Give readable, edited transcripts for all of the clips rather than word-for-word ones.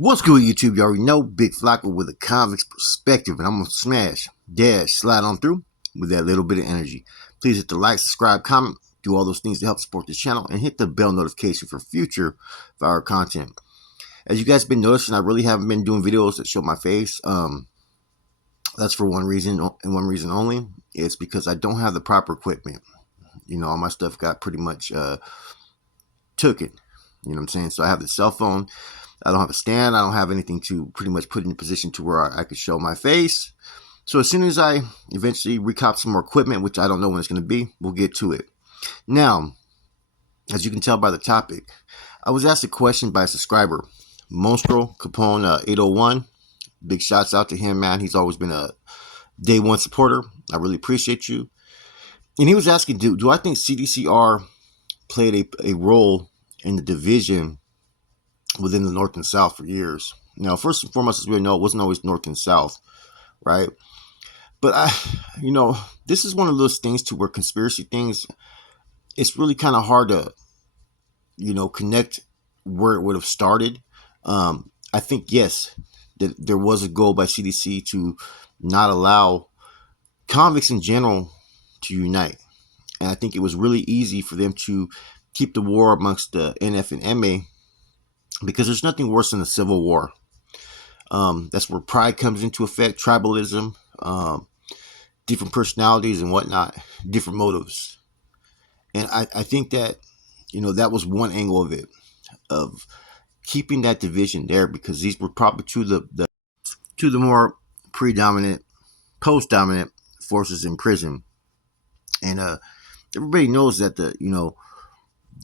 What's good, YouTube? You already know Big Flocko with a convict's perspective, and I'm gonna smash, dash, slide on through with that little bit of energy. Please hit the like, subscribe, comment, do all those things to help support this channel, and hit the bell notification for future our content. As you guys have been noticing, I really haven't been doing videos that show my face. That's for one reason and one reason only. It's because I don't have the proper equipment. You know, all my stuff got pretty much took it. You know what I'm saying? So I have the cell phone. I don't have a stand. I don't have anything to pretty much put in a position to where I could show my face. So as soon as I eventually recop some more equipment, which I don't know when it's going to be, we'll get to it. Now, as you can tell by the topic, I was asked a question by a subscriber, Monstro Capone 801. Big shouts out to him, man. He's always been a day one supporter. I really appreciate you. And he was asking, do I think CDCR played a role in the division within the North and South for years? Now, first and foremost, as we know, it wasn't always North and South, right? But this is one of those things to where conspiracy things, it's really kind of hard to, connect where it would have started. I think, yes, that there was a goal by CDC to not allow convicts in general to unite. And I think it was really easy for them to keep the war amongst the NF and MA, because there's nothing worse than a civil war. That's where pride comes into effect, tribalism, different personalities and whatnot, different motives. And I think that, that was one angle of it, of keeping that division there, because these were probably two of the more predominant, post-dominant forces in prison. And everybody knows that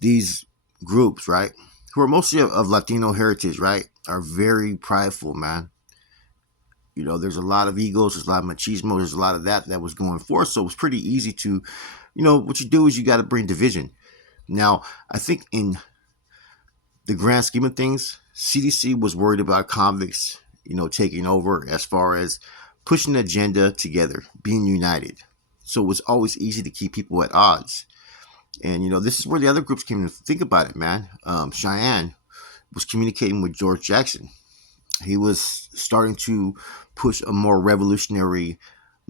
these groups, right, who are mostly of Latino heritage, right, are very prideful, man. There's a lot of egos, there's a lot of machismo, there's a lot of that was going forth. So it's pretty easy to, what you do is you got to bring division. Now, I think in the grand scheme of things, CDC was worried about convicts, taking over as far as pushing an agenda together, being united. So it was always easy to keep people at odds. And, this is where the other groups came to think about it, man. Cheyenne was communicating with George Jackson. He was starting to push a more revolutionary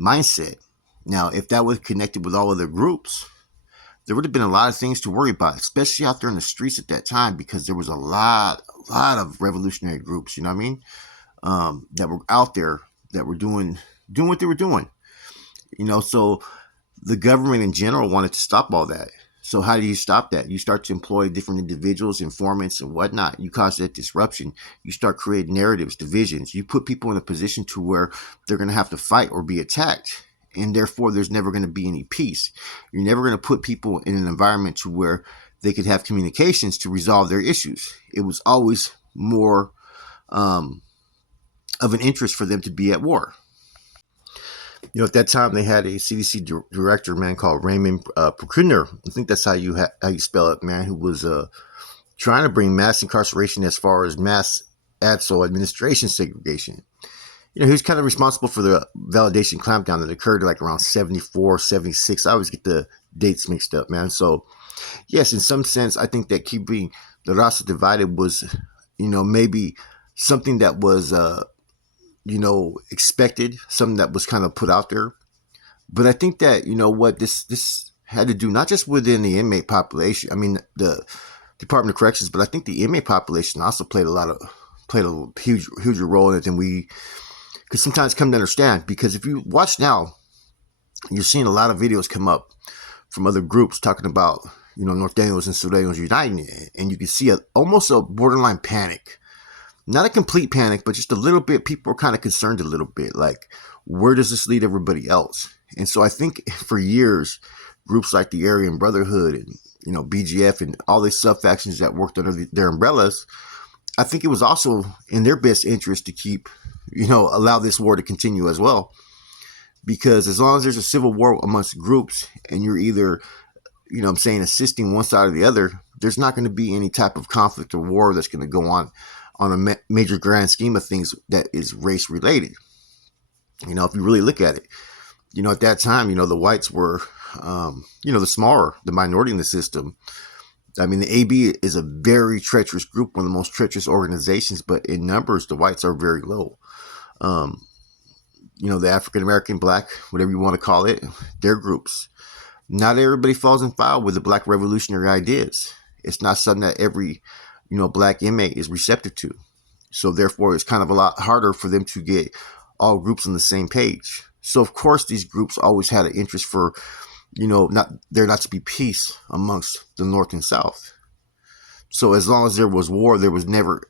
mindset. Now, if that was connected with all other groups, there would have been a lot of things to worry about, especially out there in the streets at that time, because there was a lot of revolutionary groups, you know what I mean, that were out there that were doing what they were doing. So the government in general wanted to stop all that. So how do you stop that? You start to employ different individuals, informants and whatnot. You cause that disruption. You start creating narratives, divisions. You put people in a position to where they're going to have to fight or be attacked. And therefore, there's never going to be any peace. You're never going to put people in an environment to where they could have communications to resolve their issues. It was always more of an interest for them to be at war. At that time, they had a CDC director, man, called Raymond Prokunder. I think that's how you spell it, man, who was trying to bring mass incarceration as far as mass ADSO administration segregation. He was kind of responsible for the validation clampdown that occurred like around 74, 76. I always get the dates mixed up, man. So, yes, in some sense, I think that keeping the Raza divided was, maybe something that was expected, something that was kind of put out there. But I think that, this had to do not just within the inmate population, I mean, the Department of Corrections, but I think the inmate population also played a huger role in it than we could sometimes come to understand. Because if you watch now, you're seeing a lot of videos come up from other groups talking about, Norteños and Sureños uniting, and you can see almost a borderline panic. Not a complete panic, but just a little bit. People are kind of concerned a little bit, like, where does this lead everybody else? And so I think for years, groups like the Aryan Brotherhood and, BGF and all these sub-factions that worked under their umbrellas, I think it was also in their best interest to keep, allow this war to continue as well. Because as long as there's a civil war amongst groups and you're either, assisting one side or the other, there's not going to be any type of conflict or war that's going to go on a major grand scheme of things that is race related. If you really look at it, at that time, the whites were, the smaller, the minority in the system. I mean, the AB is a very treacherous group, one of the most treacherous organizations, but in numbers, the whites are very low. Um, the African American, black, whatever you want to call it, their groups. Not everybody falls in file with the black revolutionary ideas. It's not something that every, black inmate is receptive to. So therefore, it's kind of a lot harder for them to get all groups on the same page. So of course, these groups always had an interest for, not to be peace amongst the North and South. So as long as there was war, there was never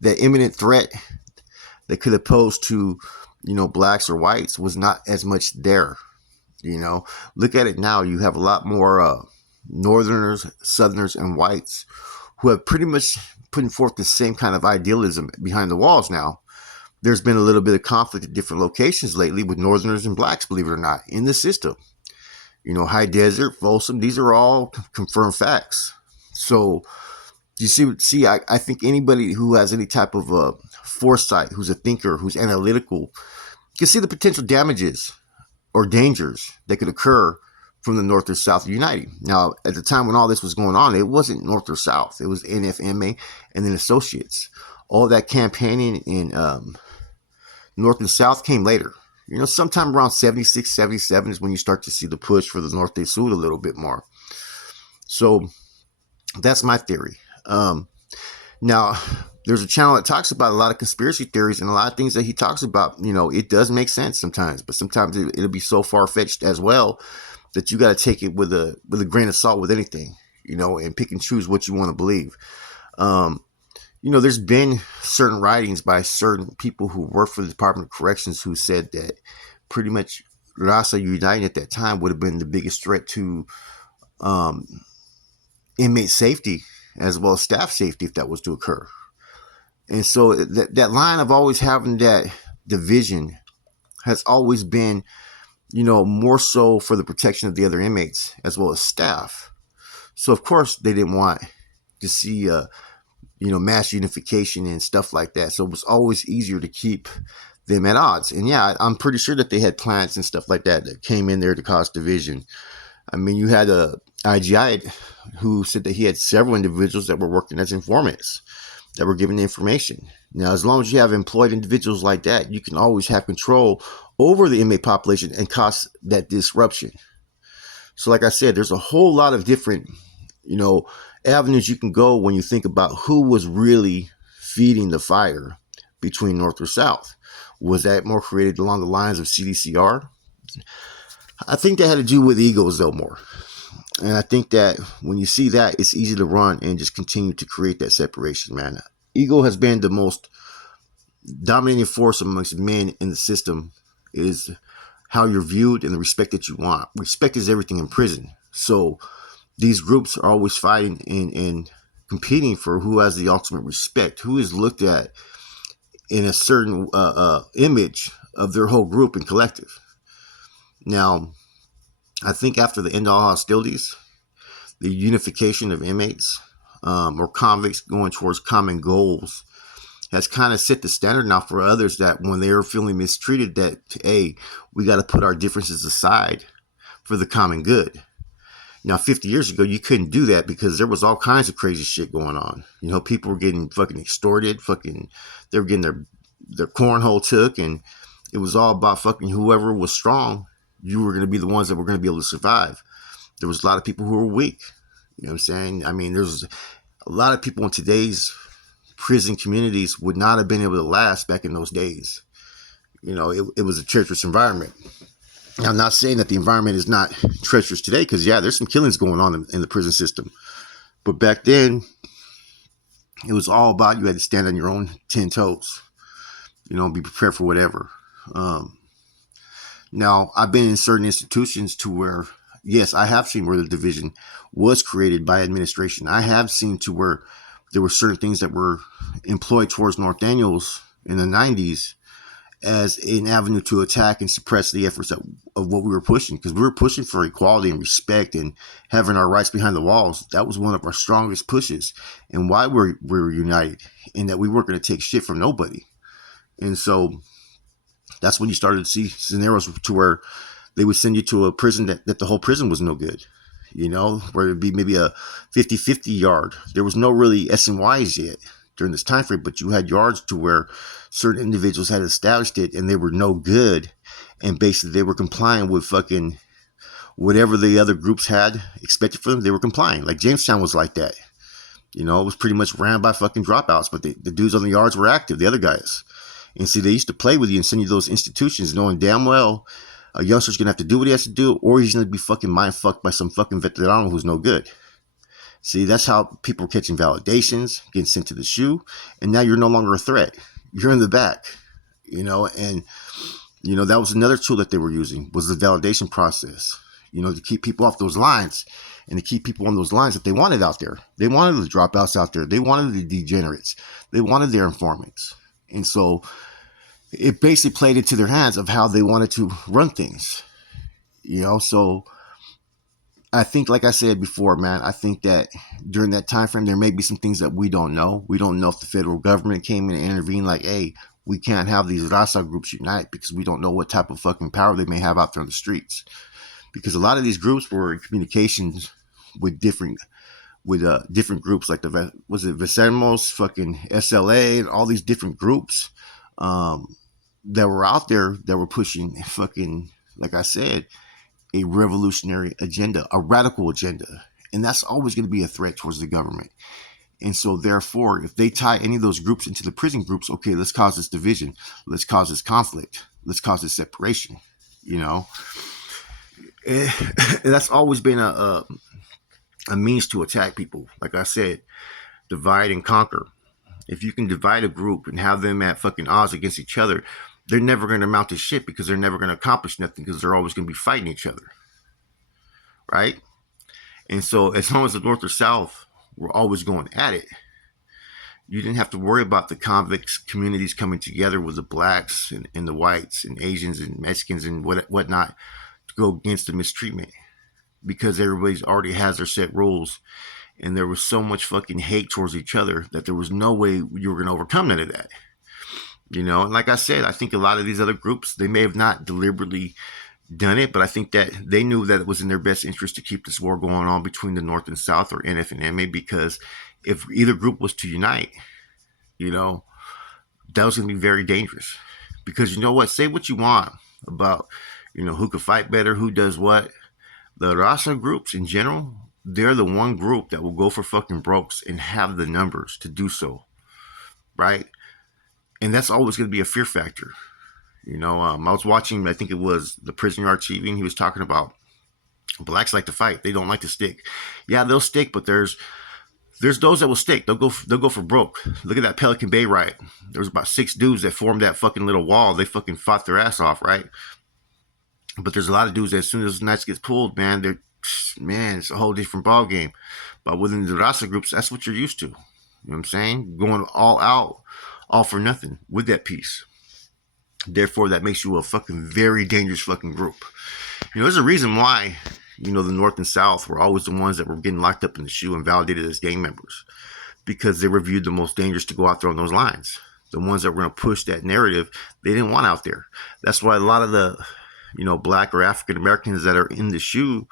that imminent threat that could have posed to, blacks or whites was not as much there. Look at it now. You have a lot more Northerners, Southerners, and whites who have pretty much putting forth the same kind of idealism behind the walls now. There's been a little bit of conflict at different locations lately with Northerners and blacks, believe it or not, in the system. High Desert, Folsom, these are all confirmed facts. So you see, I think anybody who has any type of foresight, who's a thinker, who's analytical, can see the potential damages or dangers that could occur from the North or South uniting. Now, at the time when all this was going on, it wasn't North or South. It was NFMA and then Associates. All that campaigning in North and South came later. Sometime around 76, 77 is when you start to see the push for the Norte Sur a little bit more. So that's my theory. Now, there's a channel that talks about a lot of conspiracy theories and a lot of things that he talks about. It does make sense sometimes, but sometimes it'll be so far-fetched as well that you got to take it with a grain of salt with anything, and pick and choose what you want to believe. There's been certain writings by certain people who work for the Department of Corrections who said that pretty much Raza Uniting at that time would have been the biggest threat to inmate safety as well as staff safety if that was to occur. And so that line of always having that division has always been, more so for the protection of the other inmates as well as staff. So, of course, they didn't want to see, mass unification and stuff like that. So it was always easier to keep them at odds. And yeah, I'm pretty sure that they had plans and stuff like that came in there to cause division. I mean, you had a IGI who said that he had several individuals that were working as informants that were giving the information. Now, as long as you have employed individuals like that, you can always have control over the inmate population and cause that disruption. So like I said, there's a whole lot of different, avenues you can go when you think about who was really feeding the fire between North or South. Was that more created along the lines of CDCR? I think that had to do with egos, though, more. And I think that when you see that, it's easy to run and just continue to create that separation, man. Ego has been the most dominating force amongst men in the system, is how you're viewed and the respect that you want. Respect is everything in prison. So these groups are always fighting and competing for who has the ultimate respect, who is looked at in a certain image of their whole group and collective. Now, I think after the end of all hostilities, the unification of inmates or convicts going towards common goals has kind of set the standard now for others that when they are feeling mistreated, that, hey, we got to put our differences aside for the common good. Now, 50 years ago, you couldn't do that because there was all kinds of crazy shit going on. People were getting fucking extorted, they were getting their cornhole took, and it was all about fucking whoever was strong. You were going to be the ones that were going to be able to survive. There was a lot of people who were weak. You know what I'm saying? I mean, there's a lot of people in today's prison communities would not have been able to last back in those days. It was a treacherous environment. Now, I'm not saying that the environment is not treacherous today, because, yeah, there's some killings going on in the prison system. But back then, it was all about you had to stand on your own 10 toes, be prepared for whatever. Now, I've been in certain institutions to where, yes, I have seen where the division was created by administration. I have seen to where there were certain things that were employed towards North Daniels in the 90s as an avenue to attack and suppress the efforts of what we were pushing, because we were pushing for equality and respect and having our rights behind the walls. That was one of our strongest pushes, and why we were united, and that we weren't going to take shit from nobody. And so that's when you started to see scenarios to where they would send you to a prison that the whole prison was no good. where it'd be maybe a 50-50 yard. There was no really SNYs yet during this time frame, but you had yards to where certain individuals had established it and they were no good, and basically they were complying with fucking whatever the other groups had expected for them. They were complying. Like Jamestown was like that. It was pretty much ran by fucking dropouts, but the dudes on the yards were active, the other guys. And see, they used to play with you and send you to those institutions knowing damn well a youngster's going to have to do what he has to do, or he's going to be fucking mind fucked by some fucking veterano who's no good. See, that's how people are catching validations, getting sent to the shoe, and now you're no longer a threat. You're in the back, and, that was another tool that they were using, was the validation process, to keep people off those lines and to keep people on those lines that they wanted out there. They wanted the dropouts out there. They wanted the degenerates. They wanted their informants. And so it basically played into their hands of how they wanted to run things, so I think, like I said before, man, I think that during that time frame, there may be some things that we don't know. We don't know if the federal government came in and intervened like, hey, we can't have these Raza groups unite because we don't know what type of fucking power they may have out there on the streets. Because a lot of these groups were in communications with different groups, like Vecermos, fucking SLA, and all these different groups that were out there that were pushing fucking, like I said, a revolutionary agenda, a radical agenda. And that's always going to be a threat towards the government. And so therefore, if they tie any of those groups into the prison groups, okay, let's cause this division. Let's cause this conflict. Let's cause this separation, And that's always been a means to attack people. Like I said, divide and conquer. If you can divide a group and have them at fucking odds against each other, they're never going to amount to shit because they're never going to accomplish nothing because they're always going to be fighting each other. Right? And so as long as the North or South were always going at it, you didn't have to worry about the convicts communities coming together with the blacks and the whites and Asians and Mexicans and whatnot to go against the mistreatment, because everybody's already has their set rules, and there was so much fucking hate towards each other that there was no way you were going to overcome none of that. And like I said, I think a lot of these other groups, they may have not deliberately done it, but I think that they knew that it was in their best interest to keep this war going on between the North and South, or NF and MA, because if either group was to unite, that was going to be very dangerous. Because say what you want about, who could fight better, who does what. The Raza groups in general, they're the one group that will go for fucking brokes and have the numbers to do so. Right? And that's always going to be a fear factor. I was watching, I think it was the Prison Yard TV, and he was talking about blacks like to fight. They don't like to stick. Yeah, they'll stick, but there's those that will stick. They'll go for broke. Look at that Pelican Bay riot. There was about 6 dudes that formed that fucking little wall. They fucking fought their ass off, right? But there's a lot of dudes that as soon as the knives gets pulled, man, it's a whole different ball game. But within the Raza groups, that's what you're used to. You know what I'm saying? Going all out, all for nothing with that piece. Therefore, that makes you a fucking very dangerous fucking group. There's a reason why, the North and South were always the ones that were getting locked up in the shoe and validated as gang members, because they were viewed the most dangerous to go out there on those lines. The ones that were going to push that narrative, they didn't want out there. That's why a lot of the, black or African Americans that are in the shoe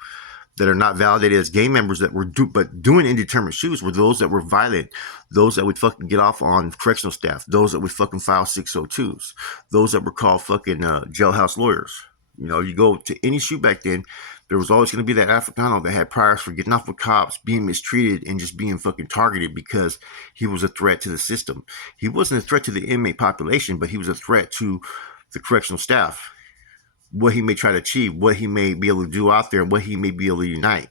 that are not validated as gang members that were doing indeterminate shoes were those that were violent, those that would fucking get off on correctional staff, those that would fucking file 602s, those that were called fucking jailhouse lawyers. You go to any shoe back then, there was always going to be that Africano that had priors for getting off with cops, being mistreated, and just being fucking targeted because he was a threat to the system. He wasn't a threat to the inmate population, but he was a threat to the correctional staff. What he may try to achieve, what he may be able to do out there, and what he may be able to unite.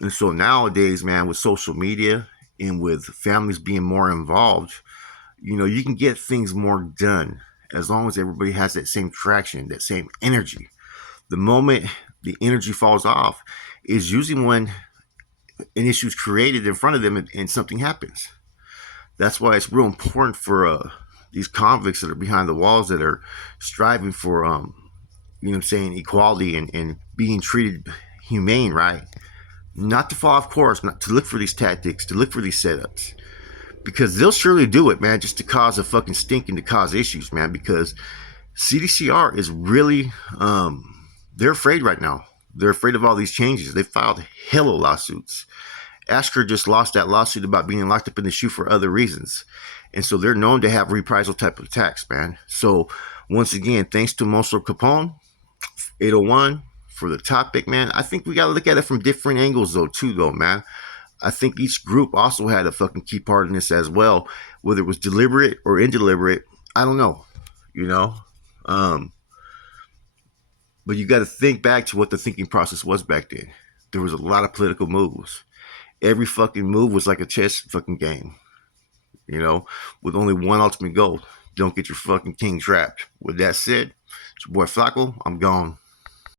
And so nowadays, man, with social media and with families being more involved, you can get things more done as long as everybody has that same traction, that same energy. The moment the energy falls off is usually when an issue is created in front of them and something happens. That's why it's real important for these convicts that are behind the walls that are striving for equality and being treated humane, right? Not to fall off course, not to look for these tactics, to look for these setups. Because they'll surely do it, man, just to cause a fucking stink and to cause issues, man. Because CDCR is really, they're afraid right now. They're afraid of all these changes. They filed hella lawsuits. Asker just lost that lawsuit about being locked up in the shoe for other reasons. And so they're known to have reprisal type of attacks, man. So once again, thanks to Monster Capone, 801 for the topic, man. I think we got to look at it from different angles, though, man. I think each group also had a fucking key part in this as well, whether it was deliberate or indeliberate. I don't know, you know. But you got to think back to what the thinking process was back then. There was a lot of political moves. Every fucking move was like a chess fucking game, you know, with only one ultimate goal. Don't get your fucking king trapped. With that said, it's your boy Flacco. I'm gone.